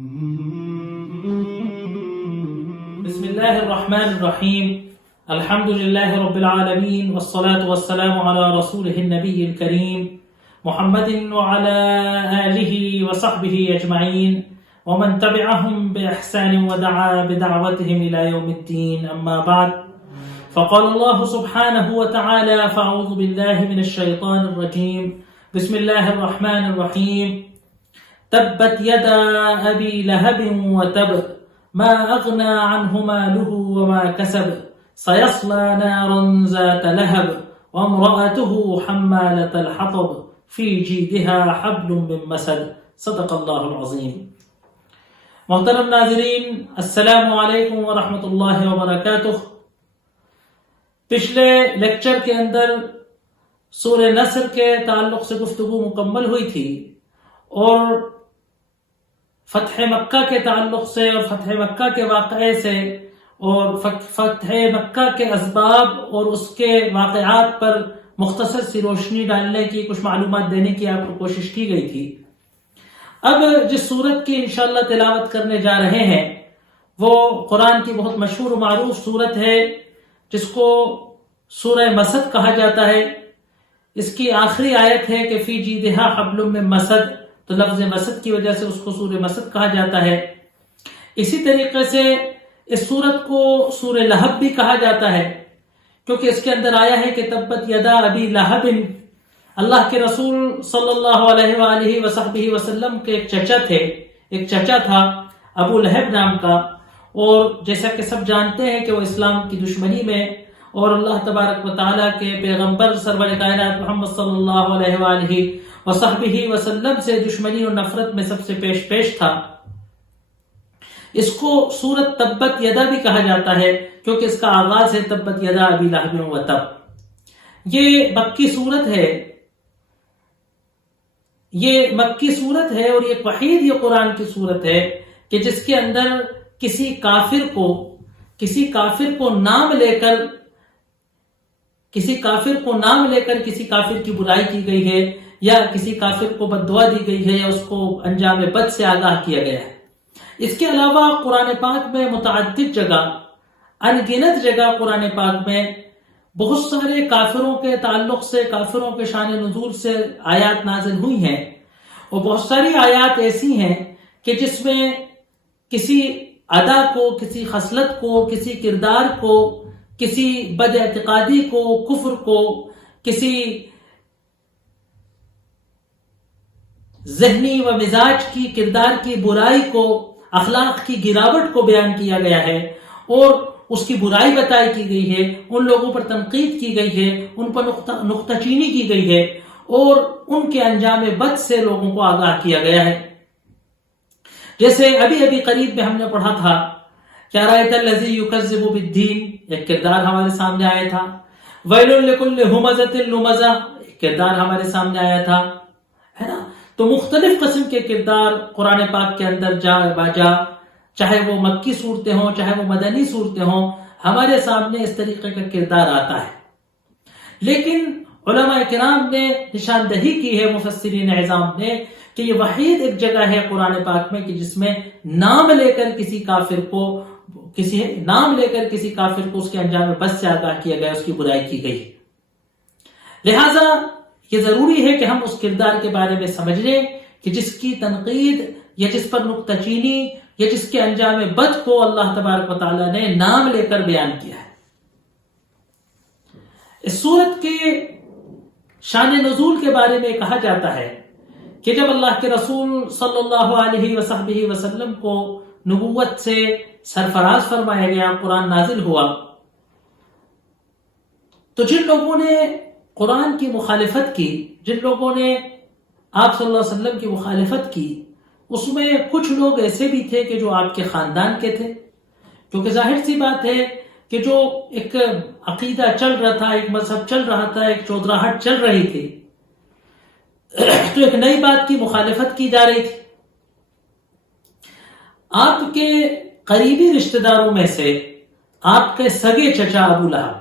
بسم الله الرحمن الرحيم. الحمد لله رب العالمين والصلاة والسلام على رسوله النبي الكريم محمد وعلى آله وصحبه أجمعين ومن تبعهم بإحسان ودعا بدعوتهم إلى يوم الدين. أما بعد، فقال الله سبحانه وتعالى: فأعوذ بالله من الشيطان الرجيم. بسم الله الرحمن الرحيم. تبت يدا أبي لهب وتب ما أغنى عنه ماله وما كسب سيصلى نارا ذات لهب وامرأته حمالة الحطب في جيدها حبل من مسد. صدق اللہ العظیم. محترم ناظرین، السلام علیکم ورحمۃ اللہ وبرکاتہ. پچھلے لیکچر کے اندر سورہ نصر کے تعلق سے گفتگو مکمل ہوئی تھی اور فتح مکہ کے تعلق سے اور فتح مکہ کے واقعے سے اور فتح مکہ کے اسباب اور اس کے واقعات پر مختصر سی روشنی ڈالنے کی، کچھ معلومات دینے کی آپ کو کوشش کی گئی تھی. اب جس سورت کی انشاءاللہ تلاوت کرنے جا رہے ہیں وہ قرآن کی بہت مشہور و معروف سورت ہے جس کو سورہ مسد کہا جاتا ہے. اس کی آخری آیت ہے کہ فی جیدہا حبل من مسد، تو لفظ مسد کی وجہ سے اس کو سورہ مسد کہا جاتا ہے. اسی طریقے سے اس سورت کو سورہ لہب بھی کہا جاتا ہے کیونکہ اس کے اندر آیا ہے کہ تبت یدا ابی لہب. اللہ کے رسول صلی اللہ علیہ وآلہ وصحبہ وسلم کے ایک چچا تھا ابو لہب نام کا، اور جیسا کہ سب جانتے ہیں کہ وہ اسلام کی دشمنی میں اور اللہ تبارک و تعالیٰ کے پیغمبر سرور کائنات محمد صلی اللہ علیہ وآلہ وصحبہ وسلم سے دشمنی اور نفرت میں سب سے پیش تھا. اس کو سورت تبت یدا بھی کہا جاتا ہے کیونکہ اس کا آغاز ہے تبت یدا ابی لہب وتب. یہ مکی صورت ہے، یہ مکی صورت ہے اور یہ وحید یہ قرآن کی صورت ہے کہ جس کے اندر کسی کافر کو نام لے کر کسی کافر کی برائی کی گئی ہے یا کسی کافر کو بد دعا دی گئی ہے یا اس کو انجام بد سے آگاہ کیا گیا ہے. اس کے علاوہ قرآن پاک میں متعدد جگہ، ان گنت جگہ قرآن پاک میں بہت سارے کافروں کے تعلق سے، کافروں کے شان نزول سے آیات نازل ہوئی ہیں، اور بہت ساری آیات ایسی ہیں کہ جس میں کسی ادا کو، کسی خصلت کو، کسی کردار کو، کسی بد اعتقادی کو، کفر کو، کسی ذہنی و مزاج کی کردار کی برائی کو، اخلاق کی گراوٹ کو بیان کیا گیا ہے اور اس کی برائی بتائی کی گئی ہے، ان لوگوں پر تنقید کی گئی ہے، ان پر نقطہ چینی کی گئی ہے اور ان کے انجام بد سے لوگوں کو آگاہ کیا گیا ہے. جیسے ابھی قریب میں ہم نے پڑھا تھا کیا رأیت الذی یکذب بالدین، ایک کردار ہمارے سامنے آیا تھا. ویل لکل ہمزۃ لمزہ، ایک کردار ہمارے سامنے آیا تھا، ہے نا. تو مختلف قسم کے کردار قرآن پاک کے اندر جا باجا، چاہے وہ مکی صورتیں ہوں چاہے وہ مدنی صورتیں ہوں، ہمارے سامنے اس طریقے کا کردار آتا ہے. لیکن علماء کرام نے نشاندہی کی ہے، مفسرین اعظام نے، کہ یہ وحید ایک جگہ ہے قرآن پاک میں کہ جس میں نام لے کر کسی کافر کو اس کے انجام بد سے آگاہ کیا گیا، اس کی برائی کی گئی. لہذا یہ ضروری ہے کہ ہم اس کردار کے بارے میں سمجھ لیں کہ جس کی تنقید یا جس پر نقطہ چینی یا جس کے انجام بد کو اللہ تبارک و تعالیٰ نے نام لے کر بیان کیا ہے. اس سورت کے شان نزول کے بارے میں کہا جاتا ہے کہ جب اللہ کے رسول صلی اللہ علیہ وصحبہ وسلم کو نبوت سے سرفراز فرمایا گیا، قرآن نازل ہوا، تو جن لوگوں نے قرآن کی مخالفت کی، جن لوگوں نے آپ صلی اللہ علیہ وسلم کی مخالفت کی، اس میں کچھ لوگ ایسے بھی تھے کہ جو آپ کے خاندان کے تھے، کیونکہ ظاہر سی بات ہے کہ جو ایک عقیدہ چل رہا تھا، ایک مذہب چل رہا تھا، ایک چودراہٹ چل رہی تھی، تو ایک نئی بات کی مخالفت کی جا رہی تھی. آپ کے قریبی رشتہ داروں میں سے آپ کے سگے چچا ابو لہب،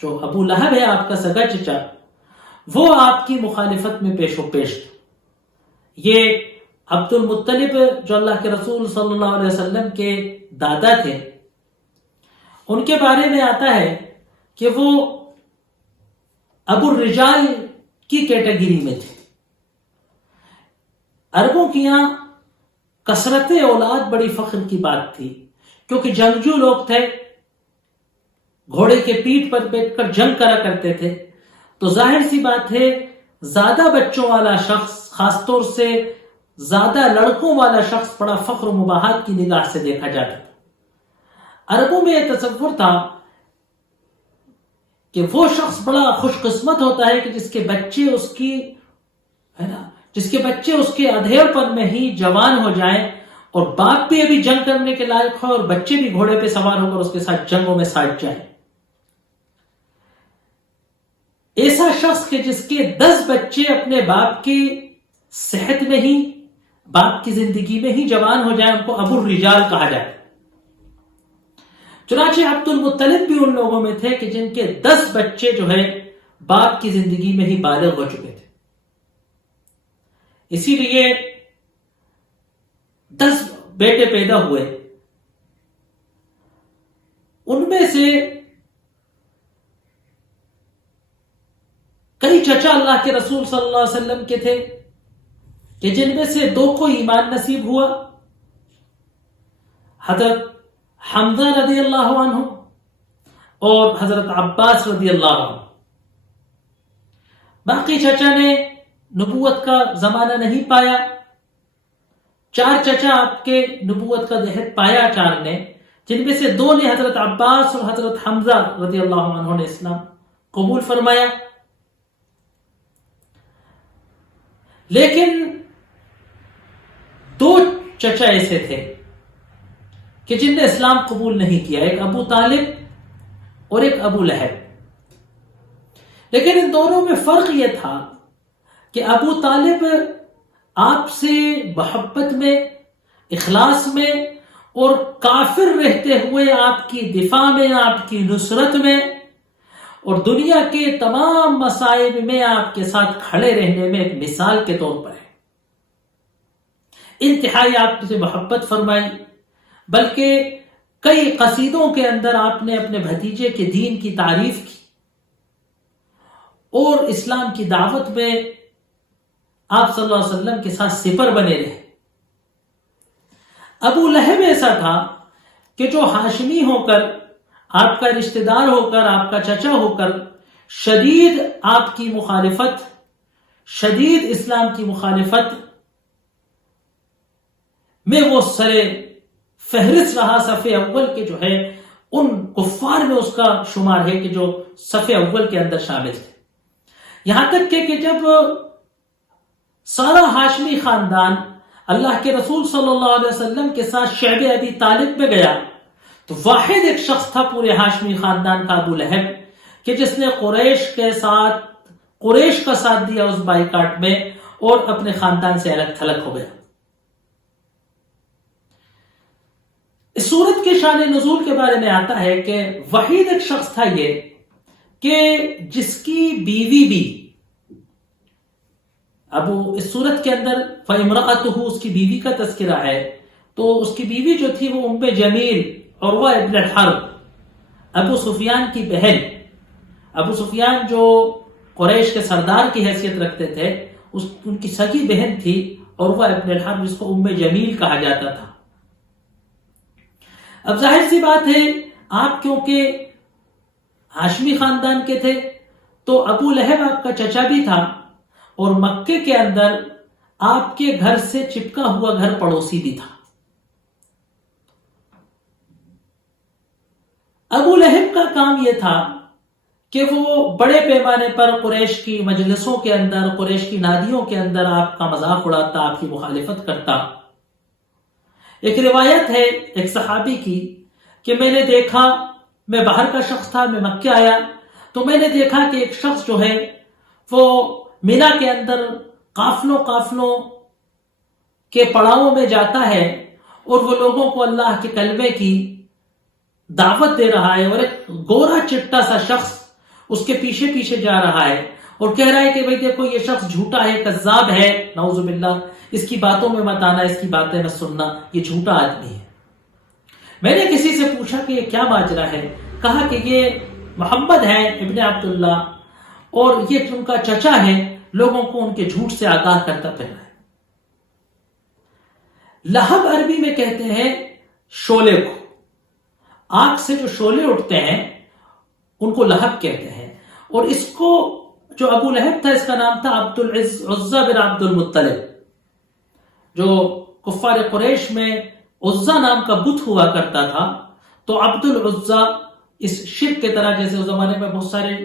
جو ابو لہب ہے آپ کا سگا چچا، وہ آپ کی مخالفت میں پیش و پیش تھا. یہ عبد المطلب جو اللہ کے رسول صلی اللہ علیہ وسلم کے دادا تھے، ان کے بارے میں آتا ہے کہ وہ ابو الرجال کی کیٹیگری میں تھے۔ عربوں کی یہاں کثرت اولاد بڑی فخر کی بات تھی، کیونکہ جنگجو لوگ تھے، گھوڑے کے پیٹھ پر بیٹھ کر جنگ کرا کرتے تھے، تو ظاہر سی بات ہے زیادہ بچوں والا شخص، خاص طور سے زیادہ لڑکوں والا شخص بڑا فخر و مباحت کی نگاہ سے دیکھا جاتا تھا۔ عربوں میں یہ تصور تھا کہ وہ شخص بڑا خوش قسمت ہوتا ہے کہ جس کے بچے اس کے ادھیڑ پن میں ہی جوان ہو جائیں، اور باپ بھی ابھی جنگ کرنے کے لائق ہو اور بچے بھی گھوڑے پہ سوار ہو کر اس کے ساتھ جنگوں میں ساتھ جائیں۔ ایسا شخص کہ جس کے 10 بچے اپنے باپ کی صحت میں ہی، باپ کی زندگی میں ہی جوان ہو جائیں، ان کو ابو الرجال کہا جائے۔ چنانچہ عبد المطلب بھی ان لوگوں میں تھے کہ جن کے 10 بچے جو ہے باپ کی زندگی میں ہی بالغ ہو چکے تھے، اسی لیے 10 بیٹے پیدا ہوئے۔ ان میں سے کئی چچا اللہ کے رسول صلی اللہ علیہ وسلم کے تھے کہ جن میں سے 2 کو ایمان نصیب ہوا، حضرت حمزہ رضی اللہ عنہ اور حضرت عباس رضی اللہ عنہ۔ باقی چچا نے نبوت کا زمانہ نہیں پایا، 4 چچا آپ کے نبوت کا دہر پایا 4 نے، جن میں سے 2 نے، حضرت عباس اور حضرت حمزہ رضی اللہ عنہ نے اسلام قبول فرمایا۔ لیکن 2 چچا ایسے تھے کہ جن نے اسلام قبول نہیں کیا، ایک ابو طالب اور ایک ابو لہب۔ لیکن ان دونوں میں فرق یہ تھا کہ ابو طالب آپ سے محبت میں، اخلاص میں اور کافر رہتے ہوئے آپ کی دفاع میں، آپ کی نصرت میں اور دنیا کے تمام مصائب میں آپ کے ساتھ کھڑے رہنے میں ایک مثال کے طور پر ہے۔ انتہائی آپ سے محبت فرمائی، بلکہ کئی قصیدوں کے اندر آپ نے اپنے بھتیجے کے دین کی تعریف کی اور اسلام کی دعوت میں آپ صلی اللہ علیہ وسلم کے ساتھ سپر بنے رہے۔ ابو لہب ایسا تھا کہ جو ہاشمی ہو کر، آپ کا رشتہ دار ہو کر، آپ کا چچا ہو کر، شدید آپ کی مخالفت، شدید اسلام کی مخالفت میں وہ سرے فہرست رہا، صف اول کے جو ہے ان کفار میں اس کا شمار ہے کہ جو صف اول کے اندر شامل تھے۔ یہاں تک کہ جب سارا ہاشمی خاندان اللہ کے رسول صلی اللہ علیہ وسلم کے ساتھ شعب ابی طالب میں گیا تو واحد ایک شخص تھا پورے ہاشمی خاندان کا، ابو لہب، کہ جس نے قریش کا ساتھ دیا اس بائیکاٹ میں اور اپنے خاندان سے الگ تھلگ ہو گیا۔ اس صورت کے شان نزول کے بارے میں آتا ہے کہ وحید ایک شخص تھا یہ کہ جس کی بیوی بھی اس صورت کے اندر فَإِمْرَأَتُهُ اس کی بیوی کا تذکرہ ہے، تو اس کی بیوی جو تھی وہ ام جمیل عروہ ابن الحرب، ابو سفیان کی بہن۔ ابو سفیان جو قریش کے سردار کی حیثیت رکھتے تھے، ان کی سگی بہن تھی عروہ ابن الحرب، جس کو ام جمیل کہا جاتا تھا۔ اب ظاہر سی بات ہے آپ کیونکہ ہاشمی خاندان کے تھے تو ابو لہب آپ کا چچا بھی تھا، اور مکے کے اندر آپ کے گھر سے چپکا ہوا گھر پڑوسی بھی تھا۔ ابو لہب کا کام یہ تھا کہ وہ بڑے پیمانے پر قریش کی مجلسوں کے اندر، قریش کی نادیوں کے اندر آپ کا مذاق اڑاتا، آپ کی مخالفت کرتا۔ ایک روایت ہے ایک صحابی کی کہ میں نے دیکھا، میں باہر کا شخص تھا، میں مکہ آیا تو میں نے دیکھا کہ ایک شخص جو ہے وہ مینا کے اندر قافلوں کے پڑاؤں میں جاتا ہے اور وہ لوگوں کو اللہ کے کلمے کی دعوت دے رہا ہے، اور ایک گورا چٹا سا شخص اس کے پیچھے پیچھے جا رہا ہے اور کہہ رہا ہے کہ بھئی دیکھو یہ شخص جھوٹا ہے، کذاب ہے، نعوذ باللہ، اس کی باتوں میں مت آنا، اس کی باتیں مت سننا، یہ جھوٹا آدمی ہے۔ میں نے کسی سے پوچھا کہ یہ کیا ماجرا ہے، کہا کہ یہ محمد ہے ابن عبداللہ اور یہ ان کا چچا ہے، لوگوں کو ان کے جھوٹ سے آگاہ کرتا پھر رہا ہے۔ لہب عربی میں کہتے ہیں شعلے کو، آگ سے جو شعلے اٹھتے ہیں ان کو لہب کہتے ہیں، اور اس کو جو ابو لہب تھا اس کا نام تھا عبد العزہ بن عبد المطلب، جو کفار قریش میں عزہ نام کا بت ہوا کرتا تھا، تو عبد العزہ اس شرک کے طرح، جیسے اس زمانے میں بہت سارے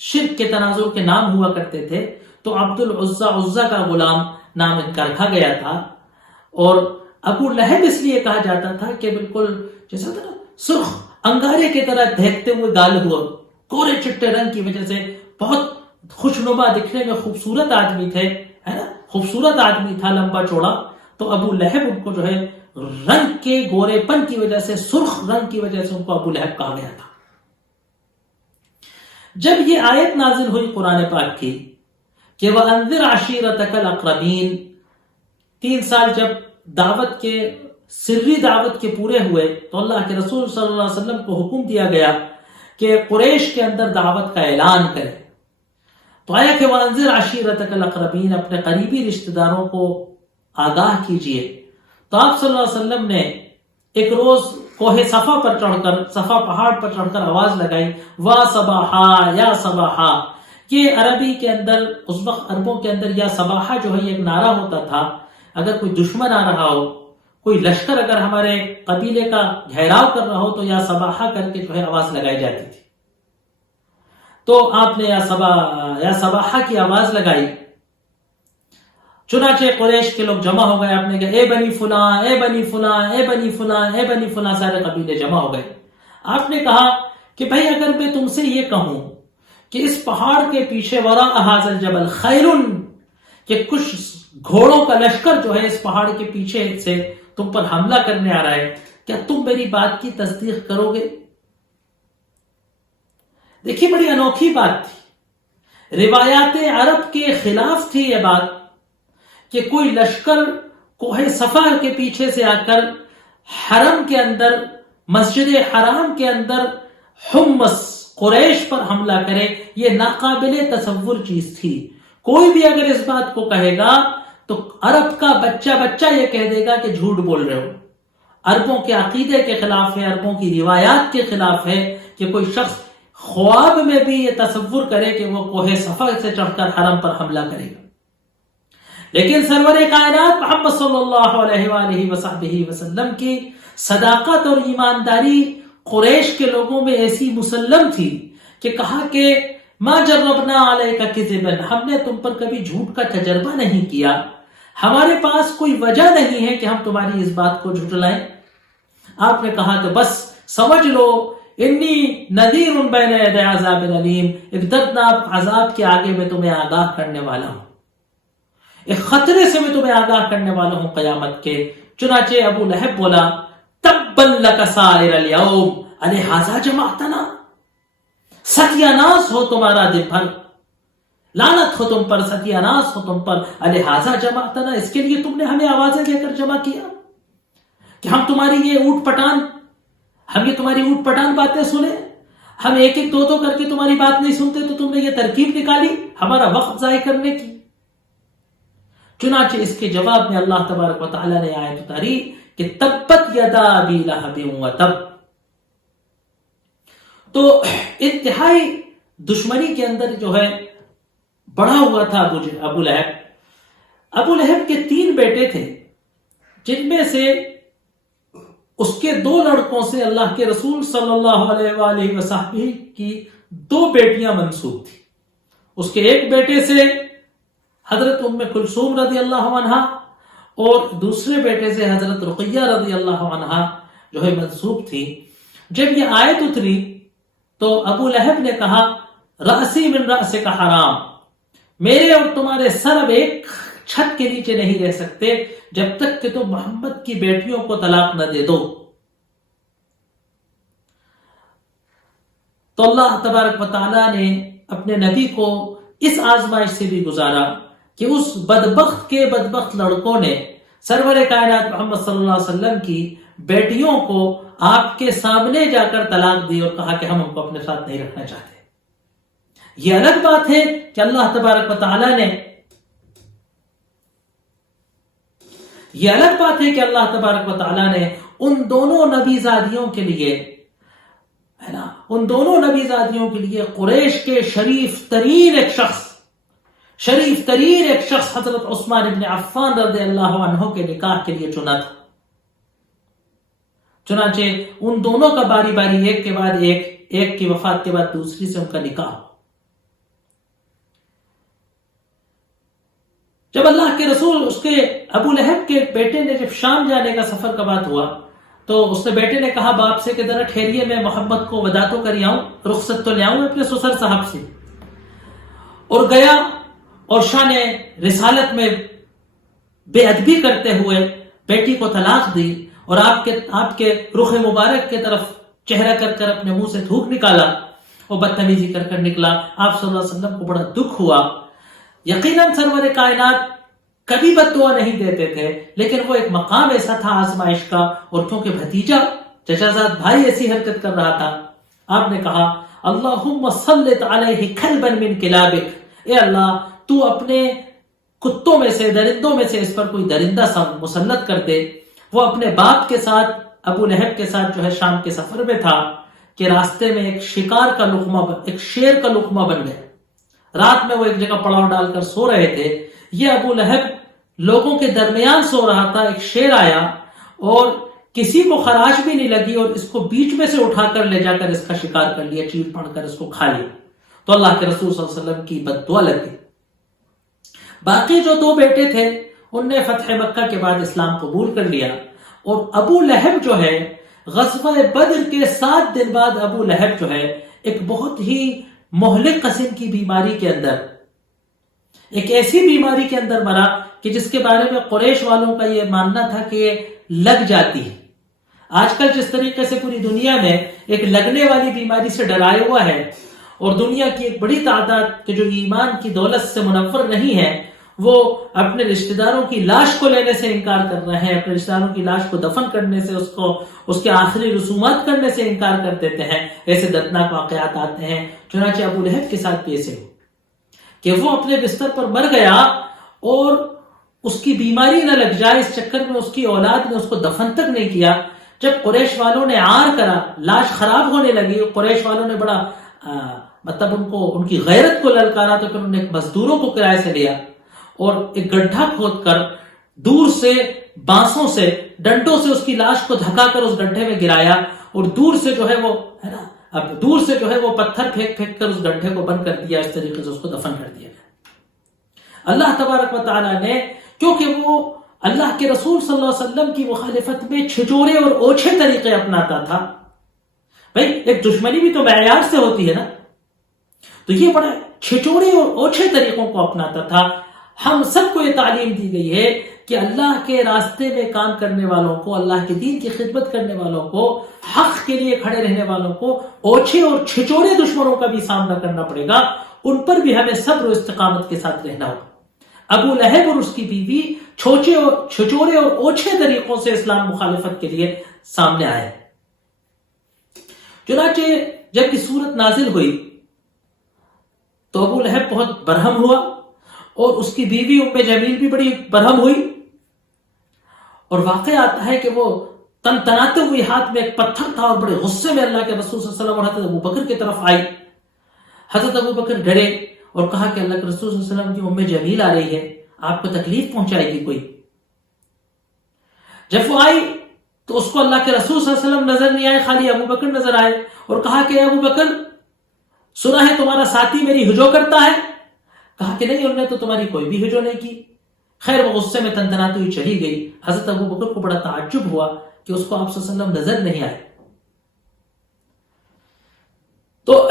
شرک کے تناظر کے نام ہوا کرتے تھے، تو عبد العزہ عزہ کا غلام نام ان کا رکھا گیا تھا۔ اور ابو لہب اس لیے کہا جاتا تھا کہ بالکل جیسا تھا سرخ انگارے کی طرح دہکتے ہوئے گال ہوا، کورے چٹے رنگ کی وجہ سے بہت خوشنما، دکھنے میں خوبصورت آدمی تھے، ہے نا، خوبصورت آدمی تھا، لمبا چوڑا۔ تو ابو لہب ان کو جو ہے رنگ کے گورے پن کی وجہ سے، سرخ رنگ کی وجہ سے ان کو ابو لہب کہا گیا تھا۔ جب یہ آیت نازل ہوئی قرآن پاک کی کہ وَأَنذِرْ عَشِيرَتَكَ الْأَقْرَبِينَ، 3 سال جب دعوت کے سری دعوت کے پورے ہوئے تو اللہ کے رسول صلی اللہ علیہ وسلم کو حکم دیا گیا کہ قریش کے اندر دعوت کا اعلان کرے۔ تو آیا کہ وَأَنذِرْ عَشِيرَتَكَ الْأَقْرَبِينَ، اپنے قریبی رشتہ داروں کو آگاہ کیجئے۔ تو آپ صلی اللہ علیہ وسلم نے ایک روز کوہ صفا پر چڑھ کر، صفا پہاڑ پر چڑھ کر آواز لگائی، وا صباحا یا صباحا۔ یہ عربی کے اندر، اس وقت عربوں کے اندر یا صباحا جو ہے یہ ایک نعرہ ہوتا تھا، اگر کوئی دشمن آ رہا ہو، کوئی لشکر اگر ہمارے قبیلے کا گھیراؤ کر رہا ہو تو یا صباحا کر کے جو ہے آواز لگائی جاتی تھی۔ تو آپ نے یا صباحا کی آواز لگائی، چنانچہ قریش کے لوگ جمع ہو گئے۔ آپ نے کہا اے بنی فلاں، اے بنی فلاں، اے بنی فلاں، اے بنی فلاں، سارے قبیلے جمع ہو گئے۔ آپ نے کہا کہ بھائی اگر میں تم سے یہ کہوں کہ اس پہاڑ کے پیچھے وراء ھذا الجبل خیر، کہ کچھ گھوڑوں کا لشکر جو ہے اس پہاڑ کے پیچھے سے تم پر حملہ کرنے آ رہا ہے، کیا تم میری بات کی تصدیق کرو گے؟ دیکھیے بڑی انوکھی بات تھی، روایات عرب کے خلاف تھی یہ بات کہ کوئی لشکر کوہ صفا کے پیچھے سے آ کر حرم کے اندر، مسجد حرام کے اندر حمص قریش پر حملہ کرے، یہ ناقابل تصور چیز تھی۔ کوئی بھی اگر اس بات کو کہے گا تو عرب کا بچہ یہ کہہ دے گا کہ جھوٹ بول رہے ہو، عربوں کے عقیدے کے خلاف ہے، عربوں کی روایات کے خلاف ہے کہ کوئی شخص خواب میں بھی یہ تصور کرے کہ وہ کوہ صفا سے چڑھ کر حرم پر حملہ کرے گا۔ لیکن سرور کائنات محمد صلی اللہ علیہ وآلہ وصحبہ وسلم کی صداقت اور ایمانداری قریش کے لوگوں میں ایسی مسلم تھی کہ کہا کہ ما جربنا علیک کذبا، ہم نے تم پر کبھی جھوٹ کا تجربہ نہیں کیا، ہمارے پاس کوئی وجہ نہیں ہے کہ ہم تمہاری اس بات کو جھٹلائیں۔ آپ نے کہا کہ بس سمجھ لو انی نذیر بین یدی عذاب علیم، ایک دردناک عذاب کے آگے میں تمہیں آگاہ کرنے والا ہوں، ایک خطرے سے میں تمہیں آگاہ کرنے والا ہوں قیامت کے۔ چنانچہ ابو لہب بولا تبا لک سائر الیوم الہذا جمعتنا، ستیاناس ہو تمہارا دن بھر، لعنت ہو تم پر، ستیاناس ہو تم پر، الہذا جمعتنا، اس کے لیے تم نے ہمیں آوازیں دے کر جمع کیا کہ ہم تمہاری یہ تمہاری اوٹ پٹان باتیں سنیں، ہم ایک ایک دو کر کے تمہاری بات نہیں سنتے تو تم نے یہ ترکیب نکالی ہمارا وقت ضائع کرنے کی۔ چنانچہ اس کے جواب میں اللہ تبارک و تعالی نے آیت اتاری کہ تبت یدا ابی لہب وتب۔ تو انتہائی دشمنی کے اندر جو ہے بڑھا ہوا تھا ابو لہب۔ ابو لہب کے 3 بیٹے تھے، جن میں سے اس کے 2 لڑکوں سے اللہ کے رسول صلی اللہ علیہ وآلہ وصحبہ کی 2 بیٹیاں منسوب تھی۔ اس کے ایک بیٹے سے حضرت ام کلثوم رضی اللہ عنہا اور دوسرے بیٹے سے حضرت رقیہ رضی اللہ عنہا جو ہے منسوب تھی۔ جب یہ آیت اتری تو ابو لہب نے کہا رأسی من رأسک حرام، میرے اور تمہارے سر اب ایک چھت کے نیچے نہیں رہ سکتے جب تک کہ تم محمد کی بیٹیوں کو طلاق نہ دے دو۔ تو اللہ تبارک و تعالی نے اپنے نبی کو اس آزمائش سے بھی گزارا کہ اس بدبخت کے بدبخت لڑکوں نے سرور کائنات محمد صلی اللہ علیہ وسلم کی بیٹیوں کو آپ کے سامنے جا کر طلاق دی اور کہا کہ ہم ان کو اپنے ساتھ نہیں رکھنا چاہتے. یہ الگ بات ہے کہ اللہ تبارک و تعالیٰ نے ان دونوں نبیزادیوں کے لیے ہے نا، ان دونوں نبیزادیوں کے لیے قریش کے شریف ترین ایک شخص حضرت عثمان ابن عفان رضی اللہ عنہ کے نکاح کے لیے چنا تھا. چنانچہ ان دونوں کا باری باری ایک کے بعد ایک کی وفات کے بعد دوسری سے ان کا نکاح ہوا. جب اللہ کے رسول اس کے ابو لہب کے بیٹے نے جب شام جانے کا سفر کا بات ہوا تو اس نے بیٹے نے کہا باپ سے کہ ذرا ٹھہریے، میں محمد کو وداع تو کر آؤں، رخصت تو لے آؤں اپنے سسر صاحب سے. اور گیا اور شان رسالت میں بے ادبی کرتے ہوئے بیٹی کو طلاق دی اور آپ کے رخ مبارک کے طرف چہرہ کر کر اپنے منہ سے تھوک نکالا اور بدتمیزی کر کر نکلا. آپ صلی اللہ علیہ وسلم کو بڑا دکھ ہوا. یقیناً سرور کائنات کبھی بد دعا نہیں دیتے تھے، لیکن وہ ایک مقام ایسا تھا آزمائش کا، اور کیونکہ بھتیجا چچا زاد بھائی ایسی حرکت کر رہا تھا، آپ نے کہا اللہم صلت علیہ کلبا من کلابک، اے اللہ تو اپنے کتوں میں سے، درندوں میں سے اس پر کوئی درندہ سا مسلط کر دے. وہ اپنے باپ کے ساتھ، ابو لہب کے ساتھ جو ہے شام کے سفر میں تھا کہ راستے میں ایک شکار کا لقمہ، ایک شیر کا لقمہ بن گیا. رات میں وہ ایک جگہ پڑاؤ ڈال کر سو رہے تھے. یہ ابو لہب لوگوں کے درمیان سو رہا تھا. ایک شیر آیا اور کسی کو خراش بھی نہیں لگی اور اس کو بیچ میں سے اٹھا کر لے جا کر اس کا شکار کر لیا، چیر پڑ کر اس کو کھا لیا. تو اللہ کے رسول صلی اللہ علیہ وسلم کی بد دعا لگ گئی. باقی جو دو بیٹے تھے ان نے فتح مکہ کے بعد اسلام قبول کر لیا. اور ابو لہب جو ہے غزوہ بدر کے 7 دن بعد ابو لہب جو ہے ایک بہت ہی مہلک قسم کی بیماری کے اندر، ایک ایسی بیماری کے اندر مرا کہ جس کے بارے میں قریش والوں کا یہ ماننا تھا کہ یہ لگ جاتی ہے. آج کل جس طریقے سے پوری دنیا میں ایک لگنے والی بیماری سے ڈرائے ہوا ہے اور دنیا کی ایک بڑی تعداد کے جو ایمان کی دولت سے منور نہیں ہے وہ اپنے رشتہ داروں کی لاش کو لینے سے انکار کر رہے ہیں، اپنے رشتہ داروں کی لاش کو دفن کرنے سے، اس کے آخری رسومات کرنے سے انکار کر دیتے ہیں. ایسے دردناک واقعات آتے ہیں. چنانچہ ابو لہب کے ساتھ بھی ایسے ہو کہ وہ اپنے بستر پر مر گیا اور اس کی بیماری نہ لگ جائے اس چکر میں اس کی اولاد نے اس کو دفن تک نہیں کیا. جب قریش والوں نے عار کرا، لاش خراب ہونے لگی، قریش والوں نے بڑا مطلب ان کی غیرت کو للکارا، تو پھر انہوں نے ایک مزدوروں کو کرائے سے لیا اور ایک گڈھا کھود کر دور سے بانسوں سے، ڈنڈوں سے اس کی لاش کو دھکا کر اس گڈھے میں گرایا اور دور سے جو ہے وہ ہے نا، اب دور سے جو ہے وہ پتھر پھینک پھینک کر اس گڈھے کو بند کر دیا. اس طریقے سے اس کو دفن کر دیا گیا. اللہ تبارک و تعالیٰ نے، کیونکہ وہ اللہ کے رسول صلی اللہ علیہ وسلم کی مخالفت میں چھچورے اور اوچھے طریقے اپناتا تھا. بھائی ایک دشمنی بھی تو معیار سے ہوتی ہے نا، تو یہ بڑا چھچورے اور اوچھے طریقوں کو اپناتا تھا. ہم سب کو یہ تعلیم دی گئی ہے کہ اللہ کے راستے میں کام کرنے والوں کو، اللہ کے دین کی خدمت کرنے والوں کو، حق کے لیے کھڑے رہنے والوں کو اوچھے اور چھچورے دشمنوں کا بھی سامنا کرنا پڑے گا. ان پر بھی ہمیں صبر و استقامت کے ساتھ رہنا ہوگا. ابو لہب اور اس کی بیوی چھچورے اور اوچھے طریقوں سے اسلام مخالفت کے لیے سامنے آئے. چنانچہ جب یہ صورت نازل ہوئی تو ابو لہب بہت برہم ہوا اور اس کی بیوی ام جمیل بھی بڑی برہم ہوئی. اور واقع آتا ہے کہ وہ تناتے ہوئے ہاتھ میں ایک پتھر تھا اور بڑے غصے میں اللہ کے رسول صلی اللہ علیہ وسلم اور حضرت ابو بکر کی طرف آئی. حضرت ابو بکر ڈرے اور کہا کہ اللہ کے رسول صلی اللہ علیہ وسلم کی ام جمیل آ رہی ہے، آپ کو تکلیف پہنچائے گی کوئی. جب وہ آئی تو اس کو اللہ کے رسول صلی اللہ علیہ وسلم نظر نہیں آئے، خالی ابو بکر نظر آئے اور کہا کہ ابو بکر سنا ہے تمہارا ساتھی میری ہجو کرتا ہے. کہا کہ نہیں، انہوں نے تو تمہاری کوئی بھی ہجو نہیں کی. خیر وہ غصے میں تنتناتی ہوئی چلی گئی. حضرت ابو بکر کو بڑا تعجب ہوا کہ اس کو آپ صلی اللہ علیہ وسلم نظر نہیں آئے. تو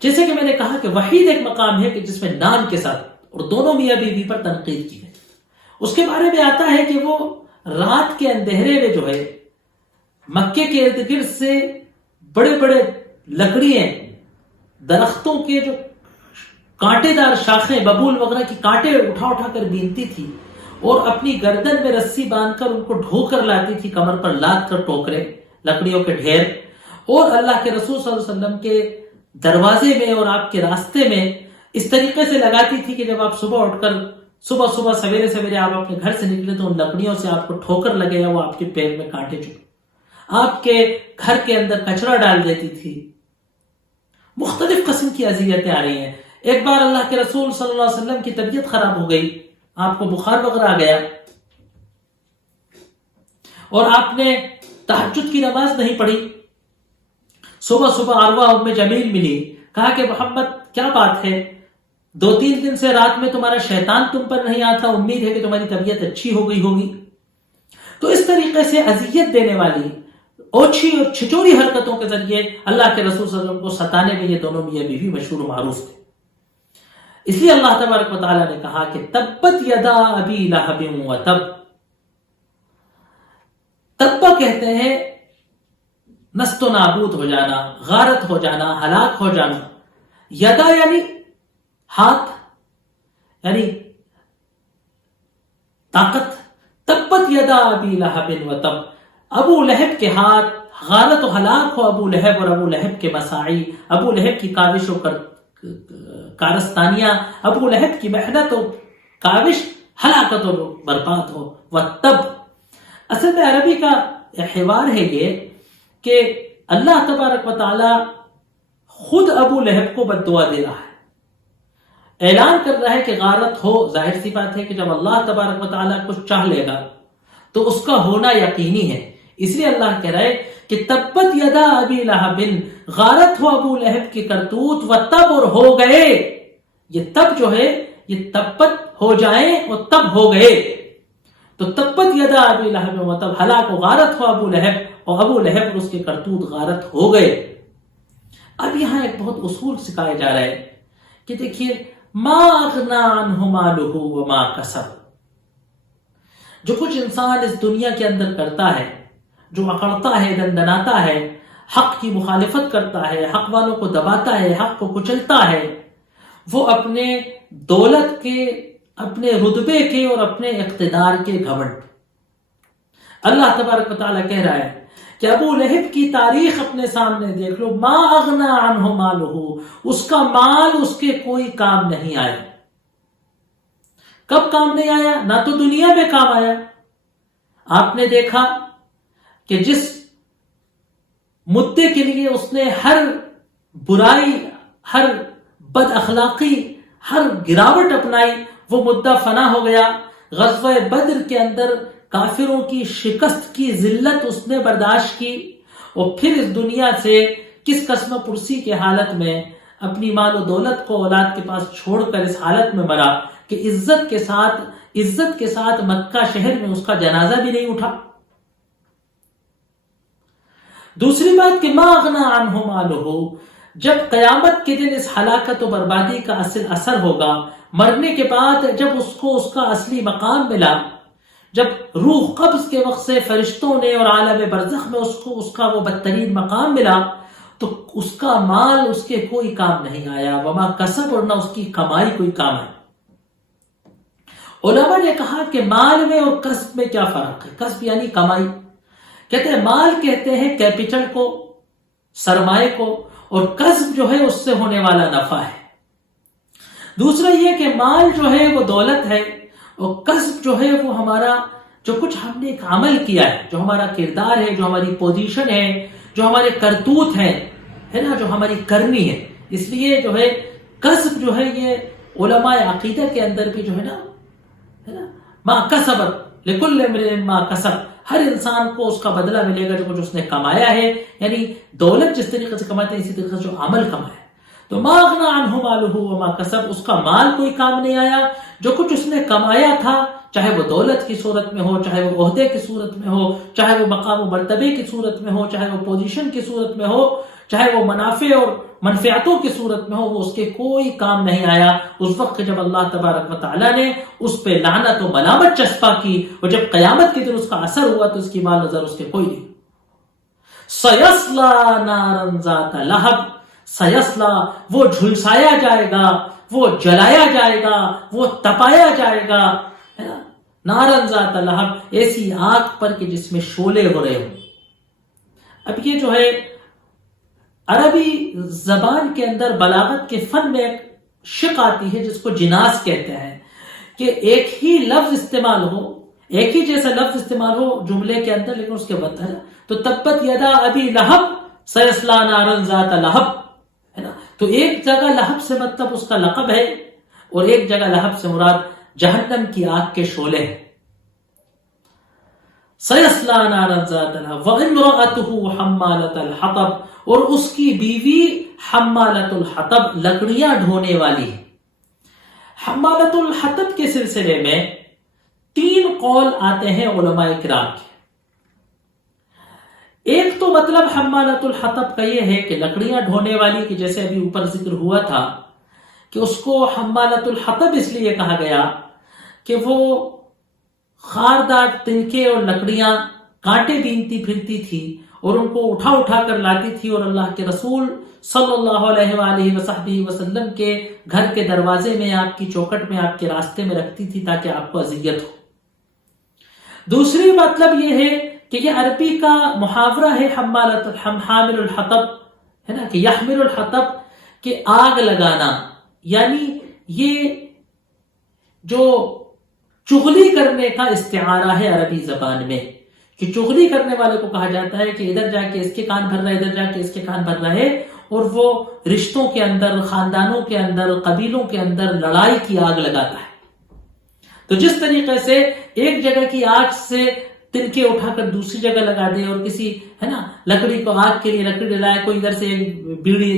جیسے کہ میں نے کہا کہ وحید ایک مقام ہے کہ جس میں نام کے ساتھ اور دونوں میاں بیوی پر تنقید کی گئی. اس کے بارے میں آتا ہے کہ وہ رات کے اندھیرے میں جو ہے مکے کے ارد گرد سے بڑے بڑے لکڑیاں، درختوں کے جو کانٹے دار شاخیں ببول وغیرہ کی کانٹے اٹھا اٹھا کر بینتی تھی اور اپنی گردن میں رسی باندھ کر ان کو ڈھو کر لاتی تھی، کمر پر لاد کر ٹوکرے لکڑیوں کے ڈھیر، اور اللہ کے رسول صلی اللہ علیہ وسلم کے دروازے میں اور آپ کے راستے میں اس طریقے سے لگاتی تھی کہ جب آپ صبح اٹھ کر صبح سویرے سویرے آپ اپنے گھر سے نکلے تو ان لکڑیوں سے آپ کو ٹھوکر لگے یا وہ آپ کے پیر میں کانٹے چبھے، آپ کے گھر کے اندر کچرا ڈال دیتی تھی۔ مختلف قسم کی اذیتیں آ رہی ہیں۔ ایک بار اللہ کے رسول صلی اللہ علیہ وسلم کی طبیعت خراب ہو گئی، آپ کو بخار وغیرہ آ گیا اور آپ نے تہجد کی نماز نہیں پڑھی۔ صبح عروہ ام جمیل ملی، کہا کہ محمد کیا بات ہے، 2-3 دن سے رات میں تمہارا شیطان تم پر نہیں آتا، امید ہے کہ تمہاری طبیعت اچھی ہو گئی ہوگی۔ تو اس طریقے سے اذیت دینے والی اوچھی اور چھچوری حرکتوں کے ذریعے اللہ کے رسول صلی اللہ علیہ وسلم کو ستانے میں یہ دونوں میاں بیوی مشہور و معروف تھے۔ اس لیے اللہ تبارک و تعالیٰ نے کہا کہ تبت یدا ابی لہب وتب۔ تبا کہتے ہیں نست و نابود ہو جانا، غارت ہو جانا، ہلاک ہو جانا۔ یدا یعنی ہاتھ، یعنی طاقت۔ تبت یدا ابی لہب وتب، ابو لہب کے ہاتھ، غارت و ہلاک ہو ابو لہب اور ابو لہب کے مساعی، ابو لہب کی کاوش و کارستانیاں، ابو لہب کی محنت و کاوش، ہلاکت و برباد ہو۔ وتب اصل میں عربی کا حوار ہے یہ کہ اللہ تبارک و تعالی خود ابو لہب کو بد دعا دے رہا ہے، اعلان کر رہا ہے کہ غارت ہو۔ ظاہر سی بات ہے کہ جب اللہ تبارک و تعالی کچھ چاہ لے گا تو اس کا ہونا یقینی ہے۔ اس لیے اللہ کہہ رہا ہے کہ تبت یدا ابی لہب، غارت ہو ابو لہب کی کرتوت، و تب اور ہو گئے۔ یہ تب جو ہے یہ تبت ہو جائیں اور تب ہو گئے، تو تبت یدا ابی لہب و تب، ہلاک و غارت ہو ابو لہب اور ابو لہب اور اس کے کرتوت غارت ہو گئے۔ اب یہاں ایک بہت اصول سکھایا جا رہا ہے کہ دیکھیے ما اغنا عنہ مالہ وما کسب، جو کچھ انسان اس دنیا کے اندر کرتا ہے، جو اکڑتا ہے، دندناتا ہے، حق کی مخالفت کرتا ہے، حق والوں کو دباتا ہے، حق کو کچلتا ہے، وہ اپنے دولت کے، اپنے رتبے کے اور اپنے اقتدار کے گھمنڈ۔ اللہ تبارک و تعالیٰ کہہ رہا ہے کہ ابو لہب کی تاریخ اپنے سامنے دیکھ لو، ما اغنا عنہ مالہ، اس کا مال اس کے کوئی کام نہیں آیا۔ کب کام نہیں آیا؟ نہ تو دنیا میں کام آیا۔ آپ نے دیکھا کہ جس مدے کے لیے اس نے ہر برائی، ہر بد اخلاقی، ہر گراوٹ اپنائی، وہ مدہ فنا ہو گیا۔ غزوہ بدر کے اندر کافروں کی شکست کی ذلت اس نے برداشت کی، اور پھر اس دنیا سے کس قسم پرسی کے حالت میں اپنی مال و دولت کو اولاد کے پاس چھوڑ کر اس حالت میں مرا کہ عزت کے ساتھ مکہ شہر میں اس کا جنازہ بھی نہیں اٹھا۔ دوسری بات کہ ما اغنا عنہ مالہ، جب قیامت کے دن اس ہلاکت و بربادی کا اثر ہوگا، مرنے کے بعد جب اس کو اس کا اصلی مقام ملا، جب روح قبض کے وقت سے فرشتوں نے اور عالم برزخ میں اس کا وہ بدترین مقام ملا، تو اس کا مال اس کے کوئی کام نہیں آیا، وما کسب، اور نہ اس کی کمائی کوئی کام ہے۔ علماء نے کہا کہ مال میں اور کسب میں کیا فرق ہے؟ کسب یعنی کمائی، کہتے ہیں مال کہتے ہیں کیپٹل کو، سرمائے کو، اور کسب جو ہے اس سے ہونے والا نفع ہے۔ دوسرا یہ کہ مال جو ہے وہ دولت ہے، اور کسب جو ہے وہ ہمارا جو کچھ ہم نے ایک عمل کیا ہے، جو ہمارا کردار ہے، جو ہماری پوزیشن ہے، جو ہمارے کرتوت ہیں، ہے نا، جو ہماری کرنی ہے۔ اس لیے جو ہے کسب جو ہے یہ علماء عقیدہ کے اندر بھی جو ہے نا ما کسبت لکل امرئ ما کسب، ہر انسان کو اس کا بدلہ ملے گا جو کچھ اس نے کمایا ہے، یعنی دولت جس طریقے سے کماتے ہیں اسی طریقے سے جو عمل کمایا ہے۔ تو ما اغنا عنہ مالہ وما کسب، اس کا مال کوئی کام نہیں آیا، جو کچھ اس نے کمایا تھا، چاہے وہ دولت کی صورت میں ہو، چاہے وہ عہدے کی صورت میں ہو، چاہے وہ مقام و مرتبے کی صورت میں ہو، چاہے وہ پوزیشن کی صورت میں ہو، چاہے وہ منافع اور منفعتوں کی صورت میں ہو، وہ اس کے کوئی کام نہیں آیا اس وقت جب اللہ تبارک و تعالیٰ نے اس پہ لعنت و ملامت چسپا کی، اور جب قیامت کے دن اس کا اثر ہوا تو اس کی مال نظر اس کے کوئی نہیں۔ سَيَصْلَىٰ نَارًا ذَاتَ لَهَبٍ، سیصلا وہ جھلسایا جائے گا، وہ جلایا جائے گا، وہ تپایا جائے گا، ہے نا، نارن ذات لہب، ایسی آگ پر کہ جس میں شعلے ہو رہے ہوں۔ اب یہ جو ہے عربی زبان کے اندر بلاغت کے فن میں ایک شق آتی ہے جس کو جناس کہتے ہیں، کہ ایک ہی لفظ استعمال ہو، ایک ہی جیسا لفظ استعمال ہو جملے کے اندر، لیکن اس کے بدل تو تبت یدا ابی لہب سیصلی نارن ذات لہب، ہے نا، تو ایک جگہ لہب سے مطلب اس کا لقب ہے، اور ایک جگہ لہب سے مراد جہنم کی آگ کے شعلے ہیں۔ سیصلی نارن ذات لہب وامرأتہ حمالۃ الحطب، اور اس کی بیوی حمالۃ الحطب، لکڑیاں ڈھونے والی ہے۔ حمالۃ الحطب کے سلسلے میں 3 قول آتے ہیں علماء کرام کے۔ ایک تو مطلب حمالۃ الحطب کا یہ ہے کہ لکڑیاں ڈھونے والی، کہ جیسے ابھی اوپر ذکر ہوا تھا کہ اس کو حمالۃ الحطب اس لیے کہا گیا کہ وہ خاردار تنکے اور لکڑیاں کانٹے بینتی پھرتی تھی اور ان کو اٹھا اٹھا کر لاتی تھی، اور اللہ کے رسول صلی اللہ علیہ وآلہ وصحبہ وسلم کے گھر کے دروازے میں، آپ کی چوکٹ میں، آپ کے راستے میں رکھتی تھی تاکہ آپ کو اذیت ہو۔ دوسری مطلب یہ ہے کہ یہ عربی کا محاورہ ہے حامل الحطب، ہے نا، کہ یحمل الحطب، کہ آگ لگانا، یعنی یہ جو چغلی کرنے کا استعارہ ہے عربی زبان میں، کہ چغلی کرنے والے کو کہا جاتا ہے کہ ادھر جا کے اس کے کان بھر رہا ہے، ادھر جا کے اس کے کان بھر رہا ہے، اور وہ رشتوں کے اندر، خاندانوں کے اندر، قبیلوں کے اندر لڑائی کی آگ لگاتا ہے۔ تو جس طریقے سے ایک جگہ کی آگ سے تنکے اٹھا کر دوسری جگہ لگا دے، اور کسی، ہے نا، لکڑی کو آگ کے لیے لکڑی ڈلائے، کوئی ادھر سے بیڑی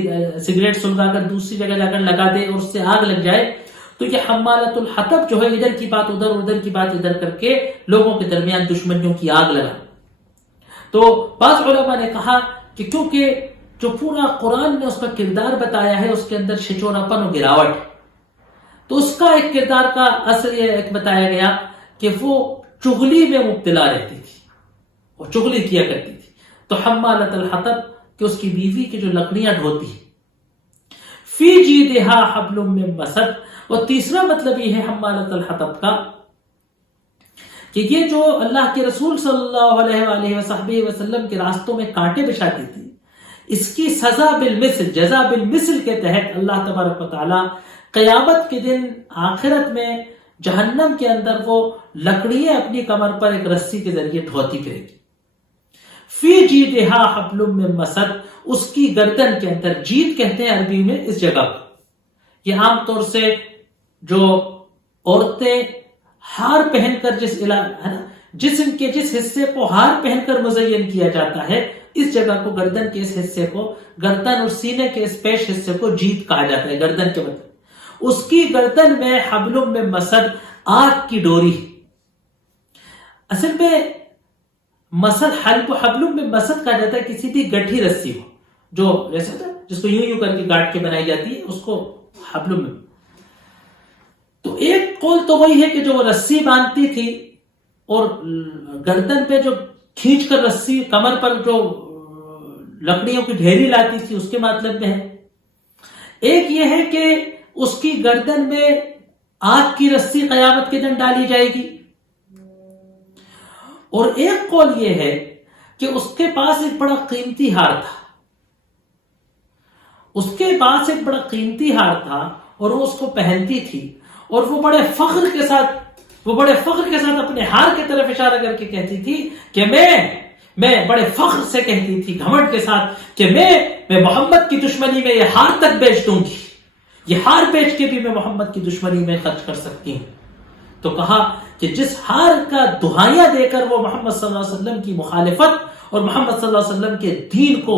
سگریٹ سلگا کر دوسری جگہ جا کر لگا دے اور اس سے آگ لگ جائے، تو یہ حمالۃ الحطب جو ہے ادھر کی بات ادھر، ادھر کی بات ادھر کر کے لوگوں کے درمیان دشمنیوں کی آگ لگا۔ تو بعض علماء نے کہا کہ کیونکہ جو پورا قرآن نے اس کا کردار بتایا ہے اس کے اندر شچوراپن و گراوٹ، تو اس کا ایک کردار کا اثر یہ ایک بتایا گیا کہ وہ چغلی میں مبتلا رہتی تھی، وہ چغلی کیا کرتی تھی۔ تو حمالۃ الحطب کہ اس کی بیوی کی جو لکڑیاں ڈھوتی ہے، فی جیدہا حبل من مسد، اور تیسرا مطلب یہ ہے حمالۃ الحطب کا کہ یہ جو اللہ کے رسول صلی اللہ علیہ وآلہ وصحبہ وسلم کے راستوں میں کانٹے بچھاتی تھی، اس کی سزا بالمثل، جزا بالمثل کے تحت اللہ تبارک و تعالی قیامت کے دن آخرت میں جہنم کے اندر وہ لکڑیاں اپنی کمر پر ایک رسی کے ذریعے ڈھوتی پھرے گی۔ فی جیدہا حبل من مسد، اس کی گردن کے اندر، جید کہتے ہیں عربی میں اس جگہ کو، یہ عام طور سے جو عورتیں ہار پہن کر جسم کے جس حصے کو ہار پہن کر مزین کیا جاتا ہے، اس جگہ کو، گردن کے اس حصے کو، گردن اور سینے کے اس پیش حصے کو جید کہا جاتا ہے، گردن کے مطلب اس کی گردن میں حبل من مسد، آگ کی ڈوری۔ اصل میں مسد، حبل من مسد کہا جاتا ہے کسی بھی گٹھی رسی ہو، جو جیسے جس کو یوں کر کے گاٹ کے بنائی جاتی ہے، اس کو حبل من۔ تو ایک قول تو وہی ہے کہ جو وہ رسی باندھتی تھی اور گردن پہ جو کھینچ کر رسی کمر پر جو لکڑیوں کی ڈھیری لاتی تھی، اس کے مطلب میں ہے۔ ایک یہ ہے کہ اس کی گردن میں آگ کی رسی قیامت کے دن ڈالی جائے گی، اور ایک قول یہ ہے کہ اس کے پاس ایک بڑا قیمتی ہار تھا، اس کے پاس ایک بڑا قیمتی ہار تھا اور وہ اس کو پہنتی تھی، اور وہ بڑے فخر کے ساتھ اپنے ہار کی طرف اشارہ کر کے کہتی تھی کہ میں بڑے فخر سے کہتی تھی، گھمنڈ کے ساتھ، کہ میں محمد کی دشمنی میں یہ ہار تک بیچ دوں گی، یہ ہار بیچ کے بھی میں محمد کی دشمنی میں خرچ کر سکتی ہوں۔ تو کہا کہ جس ہار کا دہائیاں دے کر وہ محمد صلی اللہ علیہ وسلم کی مخالفت اور محمد صلی اللہ علیہ وسلم کے دین کو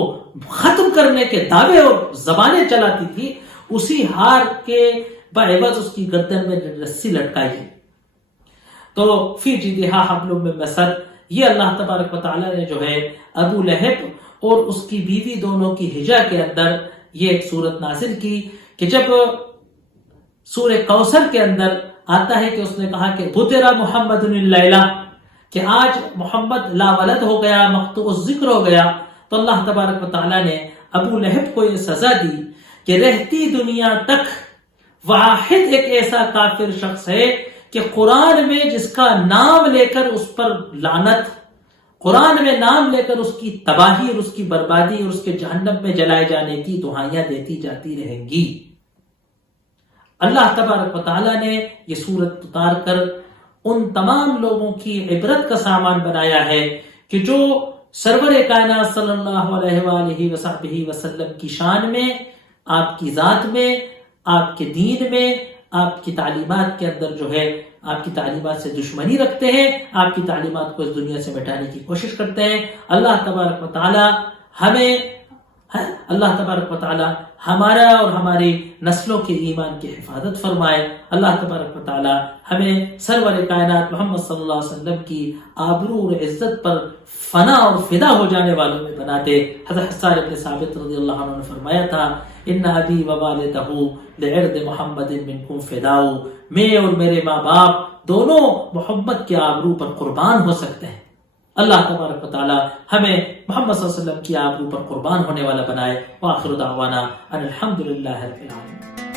ختم کرنے کے دعوے اور زبانیں چلاتی تھی، اسی ہار کے بعوض اس کی گردن میں رسی لٹکائی ہے۔ تو فی جیدہا حبل من مسد، یہ اللہ تبارک و تعالی نے جو ہے ابو لہب اور اس کی بیوی دونوں کی ہجا کے اندر یہ ایک صورت نازل کی، کہ جب سورہ کوثر کے اندر آتا ہے کہ اس نے کہا کہ بُتِرَ محمد اللیلہ، کہ آج محمد لا ولد ہو گیا، مقطوع الذکر ہو گیا، تو اللہ تبارک و تعالی نے ابو لہب کو یہ سزا دی کہ رہتی دنیا تک واحد ایک ایسا کافر شخص ہے کہ قرآن میں جس کا نام لے کر اس پر لعنت، قرآن میں نام لے کر اس کی تباہی اور اس کی بربادی اور اس کے جہنم میں جلائے جانے کی دعائیاں دیتی جاتی رہیں گی۔ اللہ تبارک و تعالیٰ نے یہ صورت اتار کر ان تمام لوگوں کی عبرت کا سامان بنایا ہے کہ جو سرور کائنات صلی اللہ علیہ وآلہ وصحبہ وسلم کی شان میں، آپ کی ذات میں، آپ کے دین میں، آپ کی تعلیمات کے اندر جو ہے آپ کی تعلیمات سے دشمنی رکھتے ہیں، آپ کی تعلیمات کو اس دنیا سے مٹانے کی کوشش کرتے ہیں۔ اللہ تبارک و تعالی ہمارا اور ہماری نسلوں کے ایمان کی حفاظت فرمائے۔ اللہ تبارک و تعالی ہمیں سرور کائنات محمد صلی اللہ علیہ وسلم کی آبرو اور عزت پر فنا اور فدا ہو جانے والوں میں بنا دے۔ حضرت حسان بن ثابت رضی اللہ عنہ نے فرمایا تھا، ان ابی و والدہ لعرض محمد منکم فداء، میں اور میرے ماں باپ دونوں محمد کے آبرو پر قربان ہو سکتے ہیں۔ اللہ تبارک و تعالی ہمیں محمد صلی اللہ علیہ وسلم کی آبرو پر قربان ہونے والا بنائے۔ وآخر دعوانا ان الحمد للہ رب العالمین۔